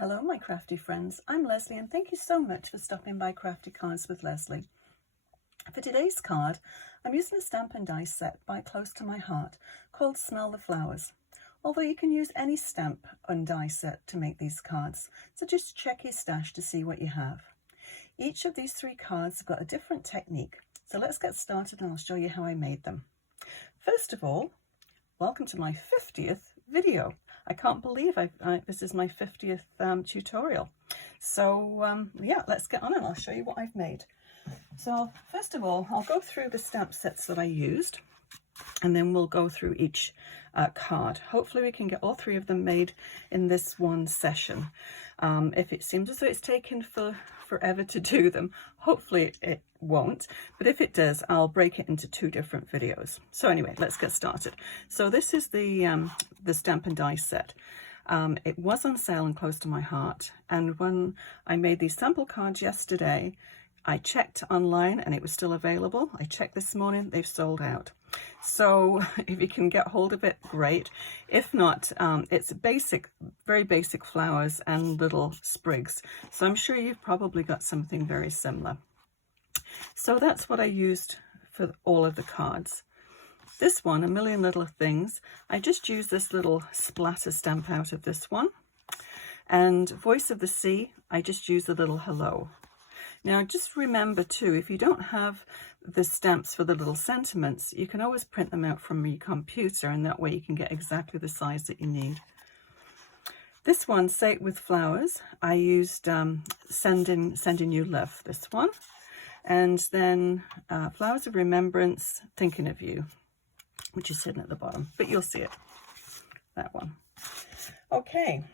Hello my crafty friends, I'm Leslie and thank you so much for stopping by Crafty Cards with Leslie. For today's card, I'm using a stamp and die set by Close to My Heart called Smell the Flowers. Although you can use any stamp and die set to make these cards, so just check your stash to see what you have. Each of these 3 cards have got a different technique, so let's get started and I'll show you how I made them. First of all, welcome to my 50th video. I can't believe this is my 50th tutorial. So yeah, let's get on and I'll show you what I've made. So first of all, I'll go through the stamp sets that I used and then we'll go through each card. Hopefully we can get all 3 of them made in this one session. If it seems as though it's taken forever to do them, hopefully it won't, but if it does, I'll break it into 2 different videos. So anyway, let's get started. So this is the stamp and die set. It was on sale and Close to My Heart, and when I made these sample cards yesterday, I checked online and it was still available. I checked this morning, they've sold out. So if you can get hold of it, great. If not, it's basic, very basic flowers and little sprigs. So I'm sure you've probably got something very similar. So that's what I used for all of the cards. This one, A Million Little Things, I just used this little splatter stamp out of this one. And Voice of the Sea, I just used a little hello. Now just remember too, if you don't have the stamps for the little sentiments, you can always print them out from your computer and that way you can get exactly the size that you need. This one, Say It With Flowers, I used Sending You Love, this one. And then Flowers of Remembrance, Thinking of You, which is hidden at the bottom, but you'll see it, that one. Okay.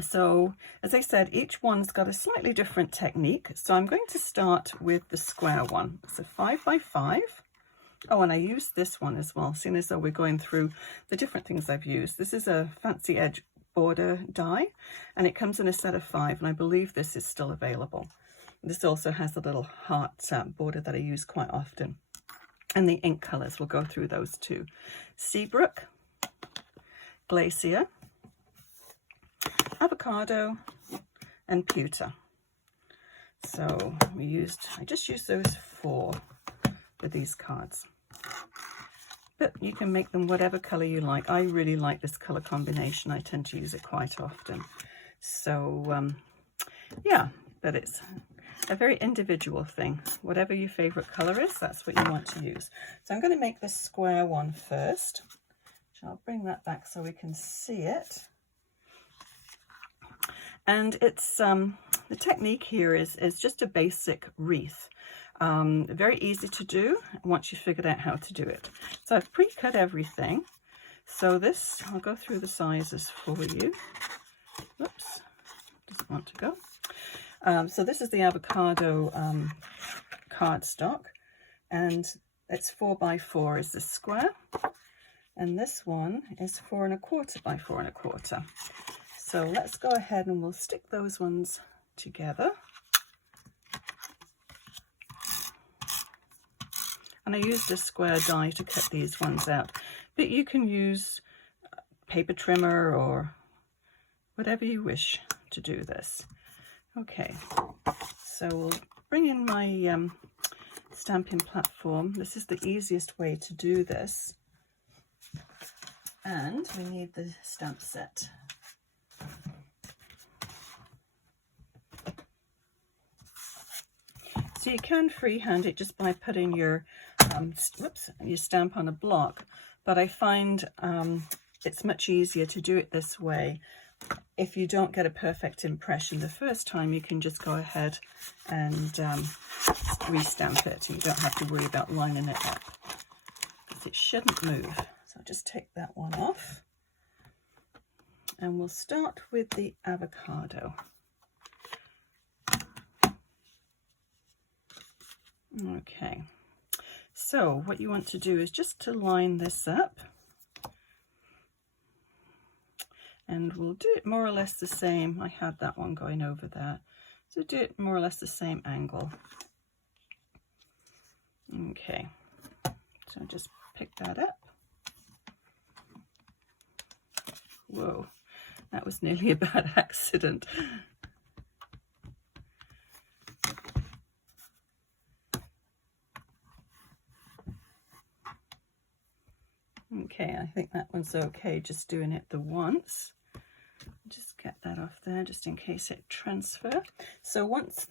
So, as I said, each one's got a slightly different technique. So I'm going to start with the square one. It's a 5 by 5. Oh, and I used this one as well, seeing as though we're going through the different things I've used. This is a fancy edge border die, and it comes in a set of 5, and I believe this is still available. This also has the little heart border that I use quite often. And the ink colors, we'll go through those too. Seabrook, Glacier, Avocado, and Pewter. So I just used those 4 with these cards. But you can make them whatever color you like. I really like this color combination. I tend to use it quite often. So yeah, but it's a very individual thing. Whatever your favorite color is, that's what you want to use. So I'm going to make this square one first. I'll bring that back so we can see it. And it's the technique here is just a basic wreath. Very easy to do once you figured out how to do it. So I've pre-cut everything. So this, I'll go through the sizes for you. Whoops, doesn't want to go. So this is the Avocado cardstock, and it's 4 by 4 is the square, and this one is 4 1/4 by 4 1/4. So let's go ahead and we'll stick those ones together. And I used a square die to cut these ones out, but you can use paper trimmer or whatever you wish to do this. Okay, so we'll bring in my stamping platform. This is the easiest way to do this. And we need the stamp set. So you can freehand it just by putting your your stamp on a block, but I find it's much easier to do it this way. If you don't get a perfect impression the first time, you can just go ahead and restamp it. You don't have to worry about lining it up because it shouldn't move. So I'll just take that one off. And we'll start with the Avocado. Okay, so what you want to do is just to line this up. And we'll do it more or less the same. I had that one going over there. So do it more or less the same angle. Okay, so just pick that up. Whoa. That was nearly a bad accident. Okay, I think that one's okay, just doing it the once. Just get that off there, just in case it transfer. So once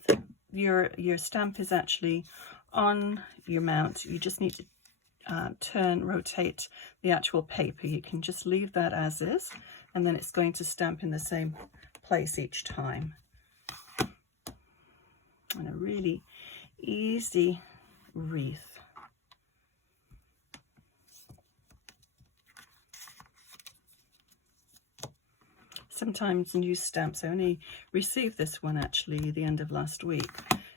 your stamp is actually on your mount, you just need to rotate the actual paper. You can just leave that as is, and then it's going to stamp in the same place each time. And a really easy wreath. Sometimes new stamps, I only received this one actually the end of last week,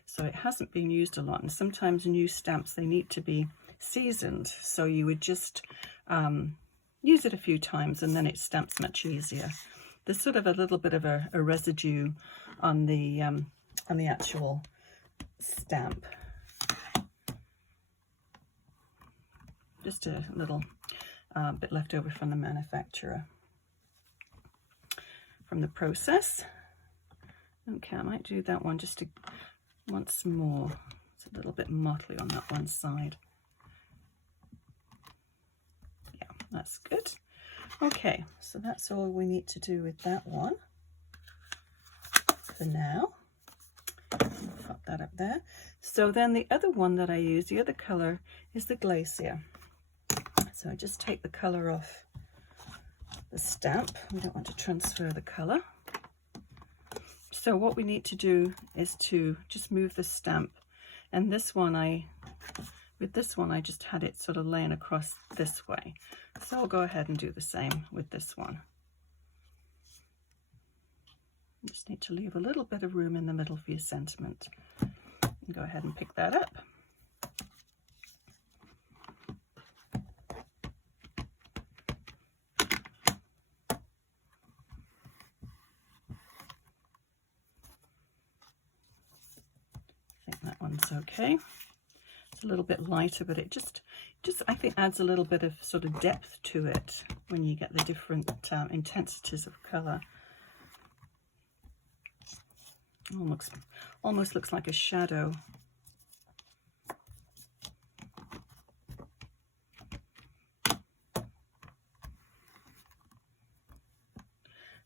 so it hasn't been used a lot, and sometimes new stamps, they need to be seasoned, so you would just use it a few times and then it stamps much easier. There's sort of a little bit of a residue on the actual stamp, just a little bit left over from the manufacturer, from the process. Okay, I might do that one just once more. It's a little bit mottly on that one side. Yeah, that's good. Okay, so that's all we need to do with that one for now. Pop that up there. So then the other one that I use, the other color, is the Glacier. So I just take the color off the stamp. We don't want to transfer the color. So what we need to do is to just move the stamp, and this one with this one I just had it sort of laying across this way, so I'll go ahead and do the same with this one. You just need to leave a little bit of room in the middle for your sentiment, and go ahead and pick that up. That one's okay. It's a little bit lighter, but it just I think adds a little bit of sort of depth to it when you get the different intensities of color. Almost looks like a shadow.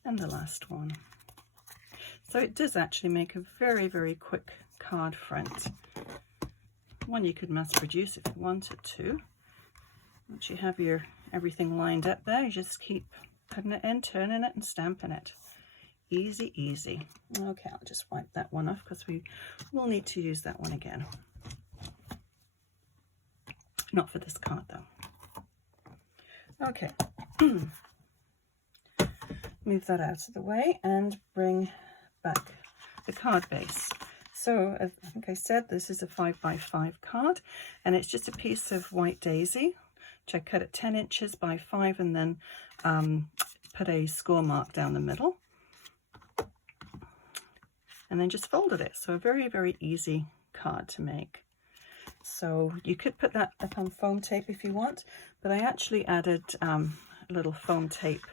And the last one. So it does actually make a very, very quick card front. One you could mass produce if you wanted to. Once you have your everything lined up there, you just keep putting it in, turning it and stamping it. Easy, easy. Okay, I'll just wipe that one off because we will need to use that one again. Not for this card though. Okay. Move that out of the way and bring back the card base. So I think I said this is a 5x5 card, and it's just a piece of white daisy, which I cut at 10 inches by 5 and then put a score mark down the middle. And then just folded it. So a very, very easy card to make. So you could put that up on foam tape if you want, but I actually added a little foam tape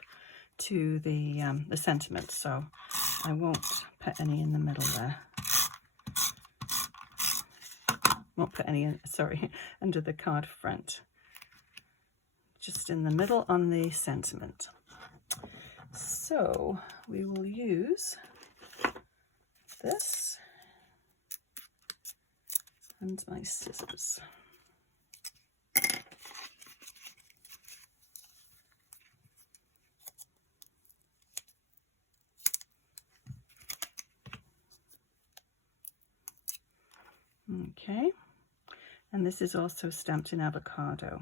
to the sentiment, so I won't put any in the middle there. Won't put any in, sorry, under the card front. Just in the middle on the sentiment. So we will use this and my scissors. Okay, and this is also stamped in Avocado.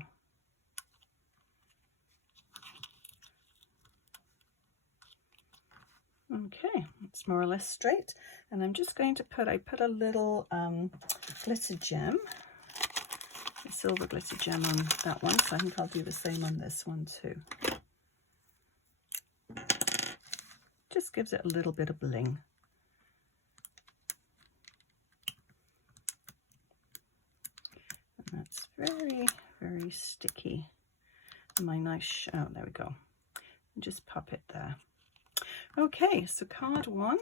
Okay, it's more or less straight, and I'm just going to I put a little glitter gem, a silver glitter gem on that one, so I think I'll do the same on this one too. Just gives it a little bit of bling. And that's very, very sticky. My nice, oh, there we go. Just pop it there. Okay, so card 1,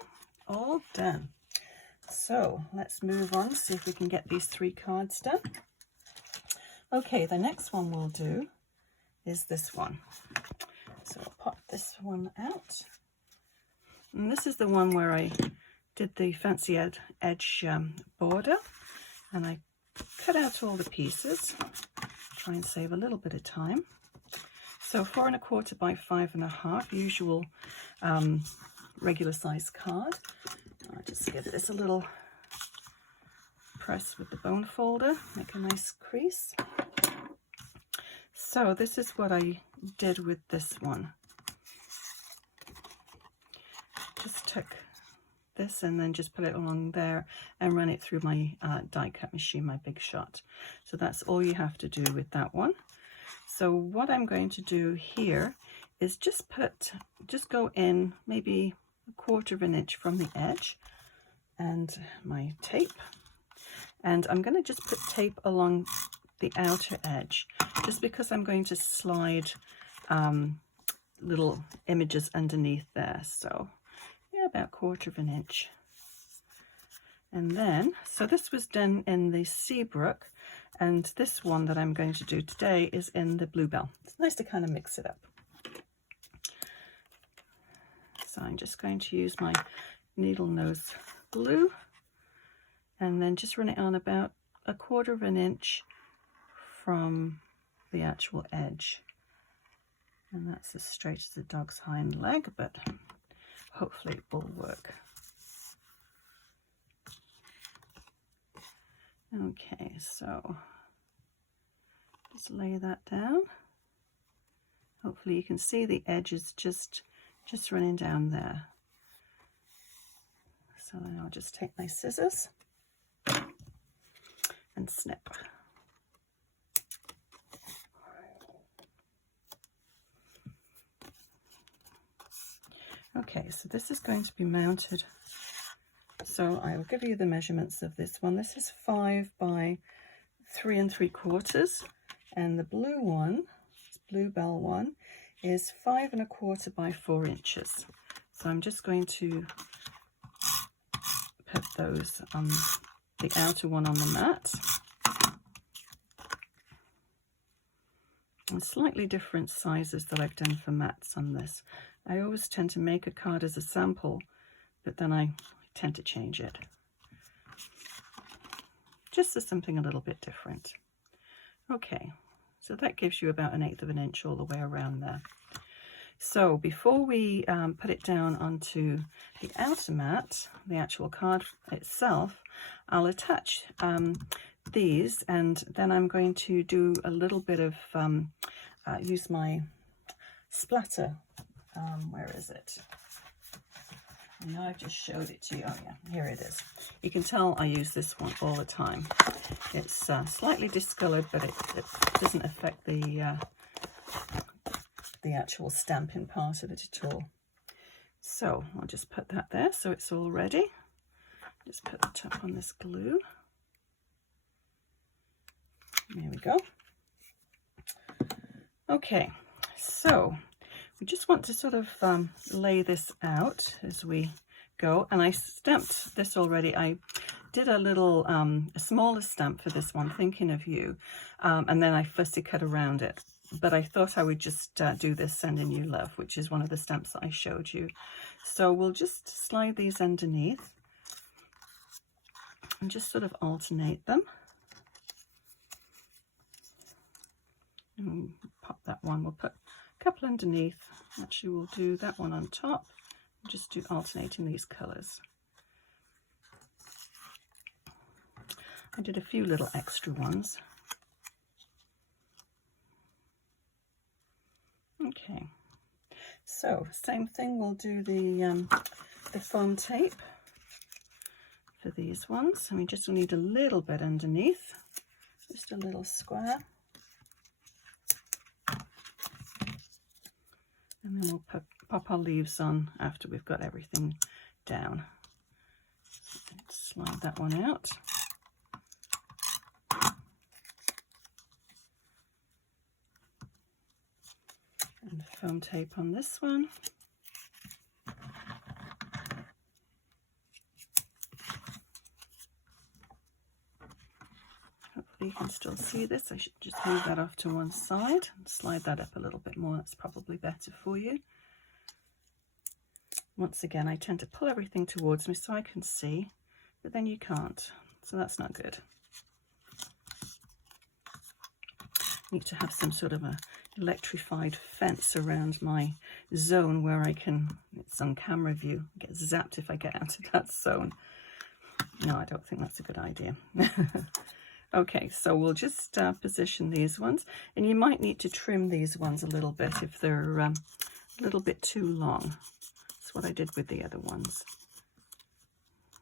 all done. So let's move on, see if we can get these 3 cards done. Okay, the next one we'll do is this one. So I'll pop this one out. And this is the one where I did the fancy edge border, and I cut out all the pieces, try and save a little bit of time. So 4 1/4 by 5 1/2, usual regular size card. I'll just give this a little press with the bone folder, make a nice crease. So this is what I did with this one. Just took this and then just put it along there and run it through my die cut machine, my Big Shot. So that's all you have to do with that one. So what I'm going to do here is just go in maybe 1/4 inch from the edge and my tape, and I'm going to just put tape along the outer edge just because I'm going to slide little images underneath there. So yeah, about 1/4 inch. And then, so this was done in the Seabrook, and this one that I'm going to do today is in the Bluebell. It's nice to kind of mix it up. So I'm just going to use my needle nose glue and then just run it on about 1/4 inch from the actual edge. And that's as straight as the dog's hind leg, but hopefully it will work. Okay, so just lay that down. Hopefully you can see the edges just running down there. So then I'll just take my scissors and snip. Okay, so this is going to be mounted. So I will give you the measurements of this one. This is 5 by 3 3/4, and the blue one, this Bluebell one, is 5 1/4 by 4 inches. So I'm just going to put those on the outer one on the mat. And slightly different sizes that I've done for mats on this. I always tend to make a card as a sample, but then I tend to change it just as something a little bit different. Okay, so that gives you about 1/8 inch all the way around there. So before we put it down onto the outer mat, the actual card itself, I'll attach these, and then I'm going to do a little bit of use my splatter. Where is it? I know I've just showed it to you. Oh yeah, here it is. You can tell I use this one all the time. It's slightly discolored, but it doesn't affect the actual stamping part of it at all. So I'll just put that there so it's all ready. Just put the top on this glue. There we go. Okay, so we just want to sort of lay this out as we go, and I stamped this already. I did a little a smaller stamp for this one, thinking of you, and then I fussy cut around it, but I thought I would just do this Sending You Love, which is one of the stamps that I showed you. So we'll just slide these underneath and just sort of alternate them. And pop that one, we'll put a couple underneath. Actually, we'll do that one on top. Just do alternating these colors. I did a few little extra ones. Okay, so same thing, we'll do the foam tape for these ones, and we just need a little bit underneath, just a little square. And then we'll pop our leaves on after we've got everything down. Slide that one out. And foam tape on this one. Hopefully you can still see this. I should just move that off to one side and slide that up a little bit more. That's probably better for you. Once again, I tend to pull everything towards me so I can see, but then you can't, so that's not good. I need to have some sort of a electrified fence around my zone where I can, it's on camera view, get zapped if I get out of that zone. No, I don't think that's a good idea. Okay, so we'll just position these ones, and you might need to trim these ones a little bit if they're a little bit too long. That's what I did with the other ones.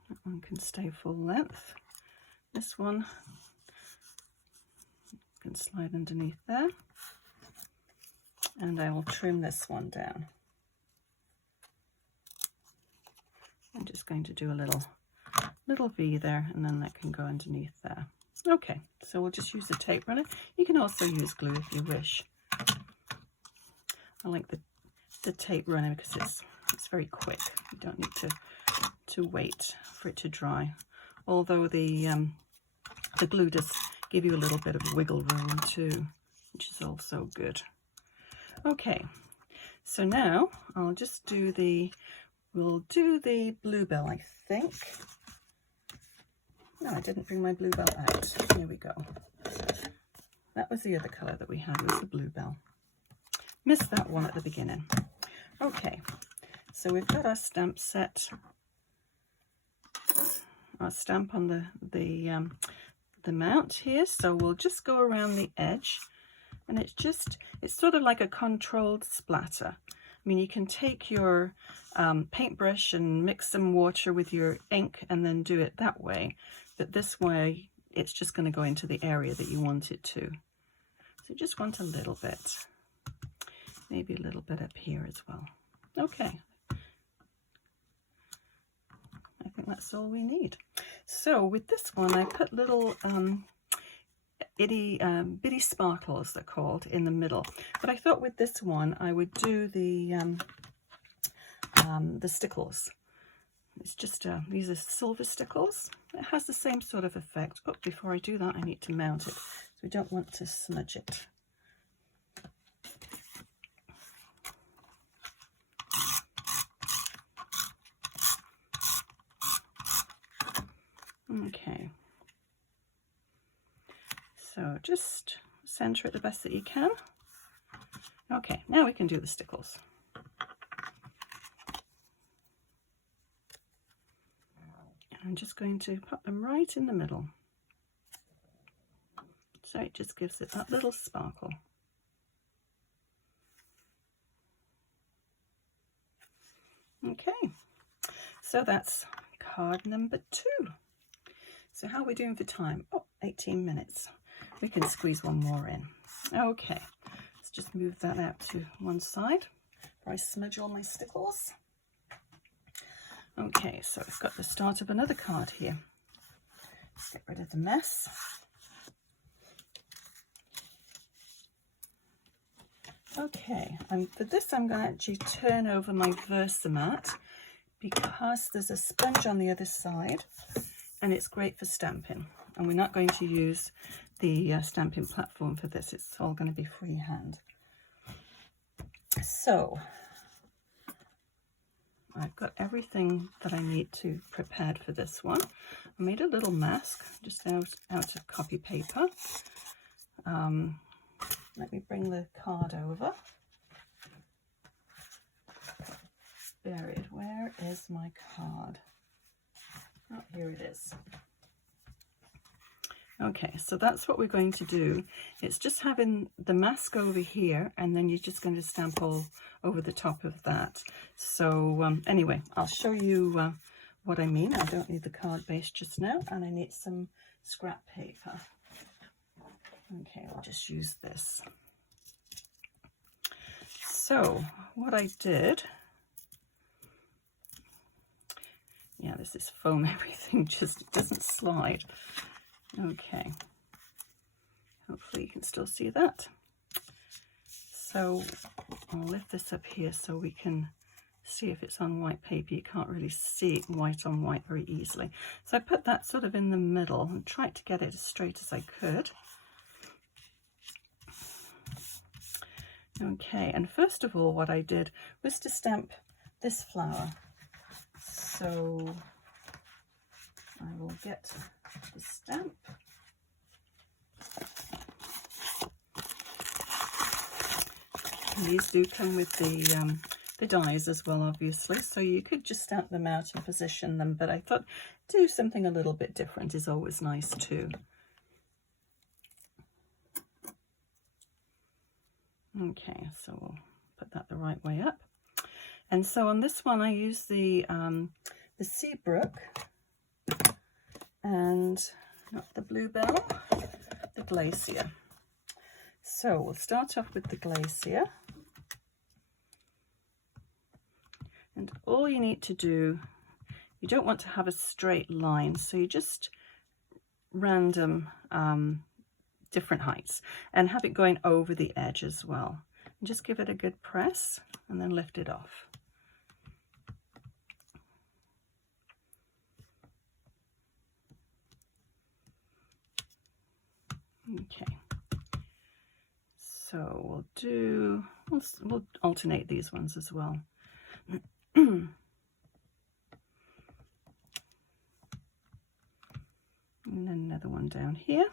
That one can stay full length. This one can slide underneath there, and I will trim this one down. I'm just going to do a little V there, and then that can go underneath there. Okay, so we'll just use the tape runner. You can also use glue if you wish. I like the tape runner because it's very quick. You don't need to wait for it to dry. Although the glue does give you a little bit of wiggle room too, which is also good. Okay, so now I'll just we'll do the bluebell, I think. No, I didn't bring my bluebell out. Here we go. That was the other colour that we had, was the bluebell. Missed that one at the beginning. Okay, so we've got our stamp set, our stamp on the mount here. So we'll just go around the edge, and it's sort of like a controlled splatter. I mean, you can take your paintbrush and mix some water with your ink and then do it that way. But this way, it's just going to go into the area that you want it to. So you just want a little bit. Maybe a little bit up here as well. Okay. I think that's all we need. So with this one, I put little bitty sparkles, they're called, in the middle. But I thought with this one I would do the stickles. It's just these are silver stickles. It has the same sort of effect. Oh, before I do that, I need to mount it. So we don't want to smudge it. Okay. So just center it the best that you can. Okay, now we can do the stickles. I'm just going to put them right in the middle. So it just gives it that little sparkle. Okay, so that's card number 2. So how are we doing for time? Oh, 18 minutes. We can squeeze one more in. Okay, let's just move that out to one side before I smudge all my stickles. Okay, so I've got the start of another card here. Let's get rid of the mess. Okay, for this I'm going to actually turn over my Versamat because there's a sponge on the other side and it's great for stamping. And we're not going to use the stamping platform for this. It's all going to be freehand. So I've got everything that I need to prepared for this one. I made a little mask just out of copy paper. Let me bring the card over. Buried. Where is my card? Oh, here it is. Okay, so that's what we're going to do. It's just having the mask over here, and then you're just going to stamp all over the top of that. So anyway, I'll show you what I mean. I don't need the card base just now, and I need some scrap paper. Okay, I'll just use this. So what I did, yeah, this is foam, everything just doesn't slide. Okay, hopefully you can still see that. So I'll lift this up here so we can see if it's on white paper. You can't really see it white on white very easily. So I put that sort of in the middle and tried to get it as straight as I could. Okay, and first of all what I did was to stamp this flower. So I will get the stamp. And these do come with the dies as well, obviously, so you could just stamp them out and position them, but I thought do something a little bit different is always nice too. Okay, so we'll put that the right way up. And so on this one I use the Seabrook and not the Belle, the Glacier. So we'll start off with the Glacier. And all you need to do, you don't want to have a straight line, so you just random different heights and have it going over the edge as well. And just give it a good press and then lift it off. Okay, so we'll alternate these ones as well. And then another one down here.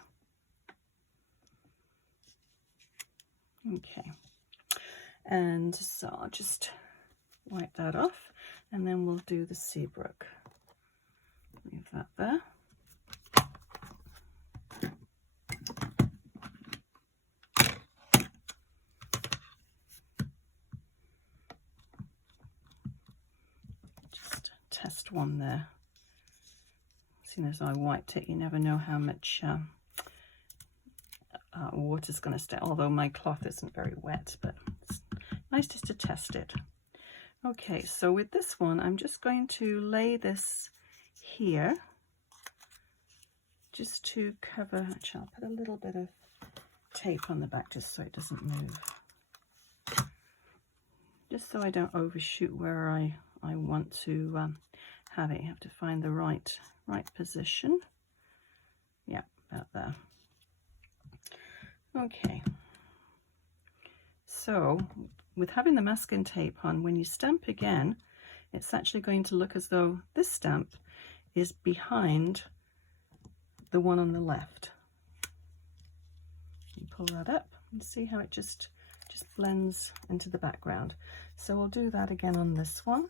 Okay, and so I'll just wipe that off and then we'll do the Seabrook. Leave that there. Just test one there. As soon as I wiped it, you never know how much water's going to stay, although my cloth isn't very wet, but it's nice just to test it. Okay, so with this one, I'm just going to lay this here just to cover. Actually, I'll put a little bit of tape on the back just so it doesn't move. Just so I don't overshoot where I want to have it. You have to find the right position. Yeah, about there. Okay, so with having the masking tape on, when you stamp again, it's actually going to look as though this stamp is behind the one on the left. You pull that up and see how it just blends into the background. So we'll do that again on this one.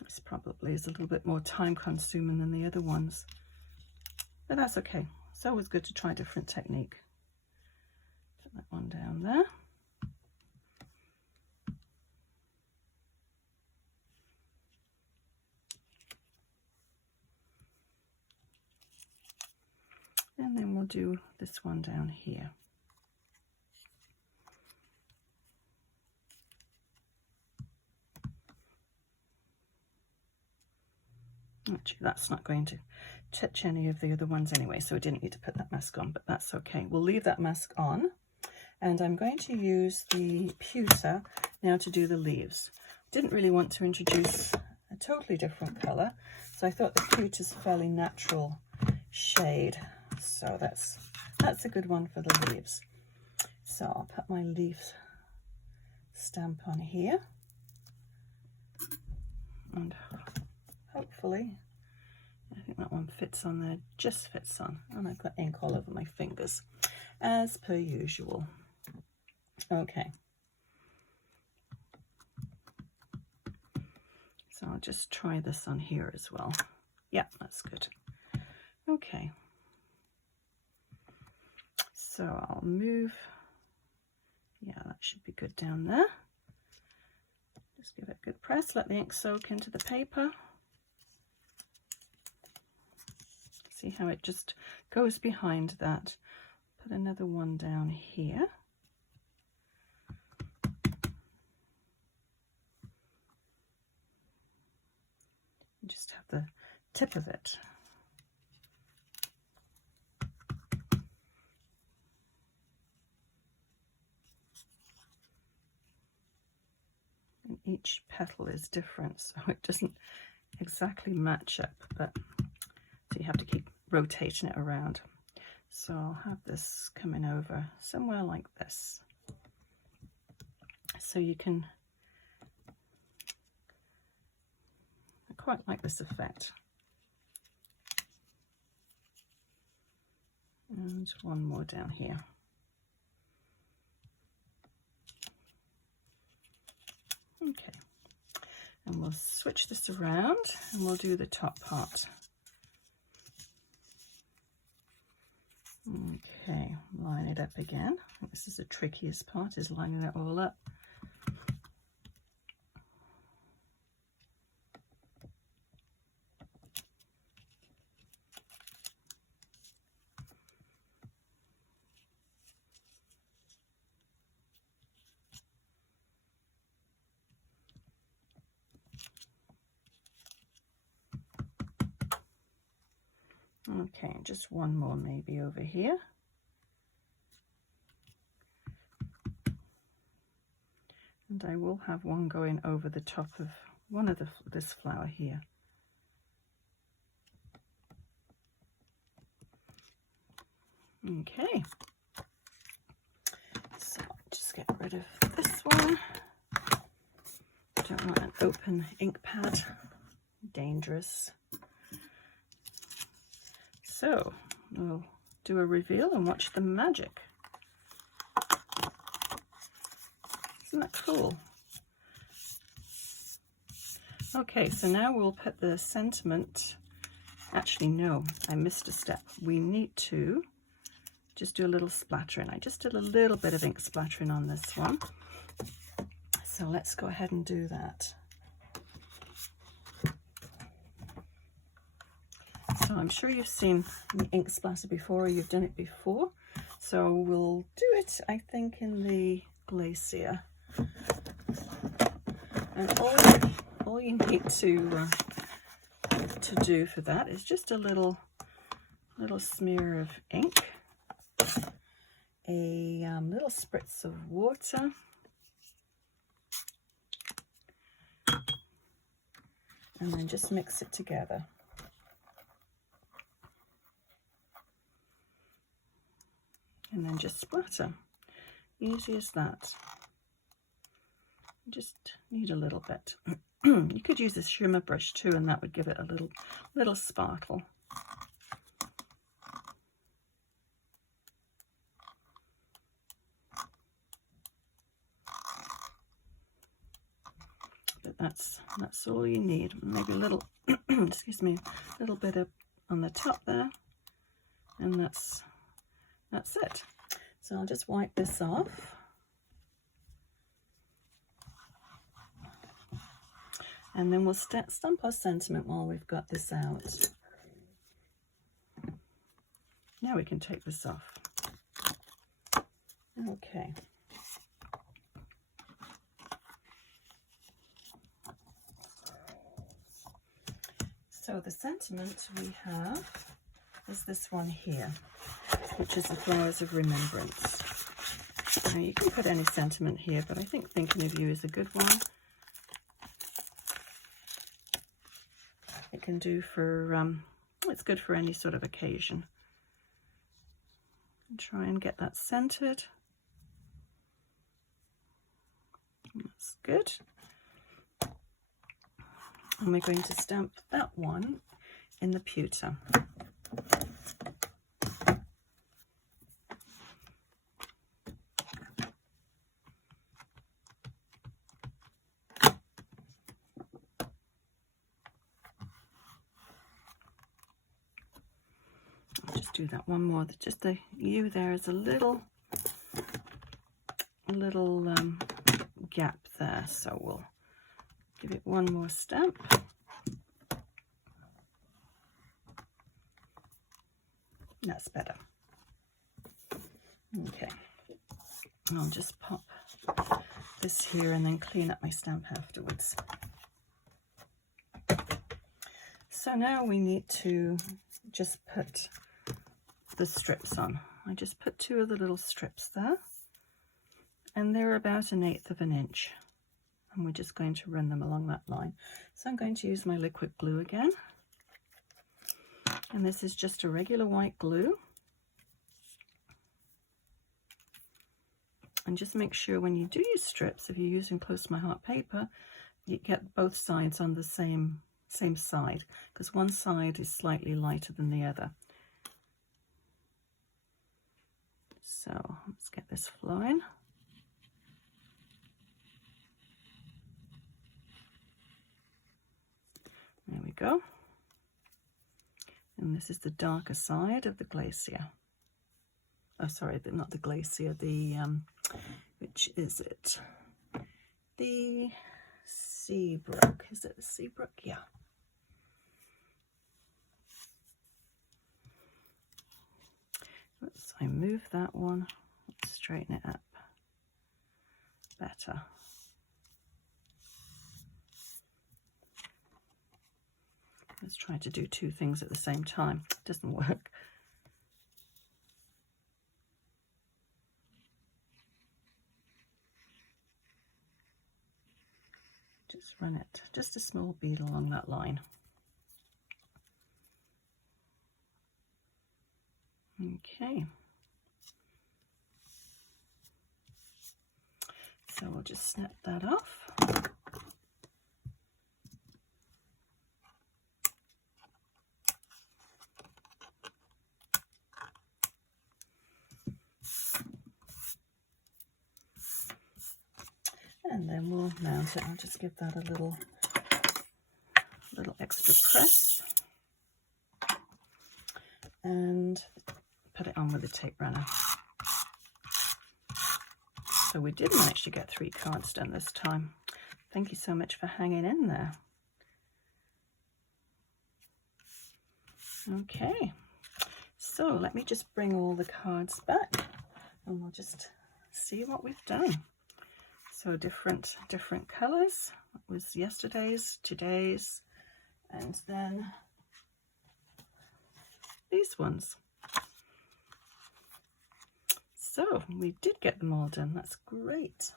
This probably is a little bit more time consuming than the other ones, but that's okay. It's always good to try a different technique. Put that one down there. And then we'll do this one down here. Actually, that's not going to touch any of the other ones anyway, so we didn't need to put that mask on, but that's okay. We'll leave that mask on, and I'm going to use the Pewter now to do the leaves. Didn't really want to introduce a totally different colour, so I thought the Pewter's a fairly natural shade, so that's a good one for the leaves. So I'll put my leaf stamp on here, and hopefully, I think that one fits on there, just fits on. And I've got ink all over my fingers, as per usual. Okay. So I'll just try this on here as well. Yeah, that's good. Okay. So I'll move. Yeah, that should be good down there. Just give it a good press, let the ink soak into the paper. See how it just goes behind that. Put another one down here. Just have tip of it. And each petal is different, so it doesn't exactly match up, but so you have to keep rotating it around. So I'll have this coming over somewhere like this. So you can, I quite like this effect. And one more down here. Okay, and we'll switch this around and we'll do the top part. Okay, line it up again. This is the trickiest part, is lining it all up. Okay, just one more maybe over here. And I will have one going over the top of one of this flower here. Okay, so just get rid of this one. Don't want an open ink pad, dangerous. So we'll do a reveal and watch the magic. Isn't that cool? Okay, so now we'll put the sentiment. Actually, no, I missed a step. We need to just do a little splattering. I just did a little bit of ink splattering on this one. So let's go ahead and do that. So I'm sure you've seen the ink splatter before, or you've done it before. So we'll do it, I think, in the Glacier. And all you need to do for that is just a little smear of ink, a little spritz of water, and then just mix it together. And then just splatter. Easy as that. You just need a little bit. You could use a shimmer brush too, and that would give it a little sparkle. But that's all you need. Maybe a little excuse me, a little bit of on the top there, and that's it. So I'll just wipe this off. And then we'll stamp our sentiment while we've got this out. Now we can take this off. Okay. So the sentiment we have is this one here, which is the Flowers of Remembrance. Now you can put any sentiment here, but I think Thinking of You is a good one. It can do for, it's good for any sort of occasion. And try and get that centered. That's good. And we're going to stamp that one in the pewter. Do that one more. Just the U there is a little gap there, so we'll give it one more stamp. That's better. Okay, I'll just pop this here and then clean up my stamp afterwards. So now we need to just put the strips on. I just put 2 of the little strips there, and they're about 1/8 of an inch. And we're just going to run them along that line. So I'm going to use my liquid glue again. And this is just a regular white glue. And just make sure when you do use strips, if you're using close to my heart paper, you get both sides on the same side, because one side is slightly lighter than the other. So let's get this flowing. There we go. And this is the darker side of the Glacier. Oh, sorry, not the Glacier, the, which is it? The Seabrook. Is it the Seabrook? Yeah. Let's move that one. Let's straighten it up better. Let's try to do 2 things at the same time. It doesn't work. Just run it, just a small bead along that line. Okay. So we'll just snip that off. And then we'll mount it. I'll just give that a little extra press and put it on with the tape runner. So we did manage to get 3 cards done this time. Thank you so much for hanging in there. Okay, so let me just bring all the cards back and we'll just see what we've done. So different colors. It was yesterday's, today's, and then these ones. So we did get them all done. That's great.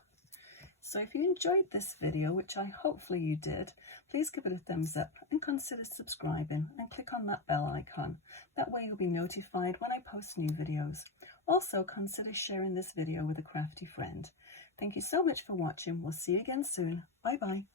So if you enjoyed this video, which I hopefully you did, please give it a thumbs up and consider subscribing and click on that bell icon. That way you'll be notified when I post new videos. Also consider sharing this video with a crafty friend. Thank you so much for watching. We'll see you again soon. Bye bye.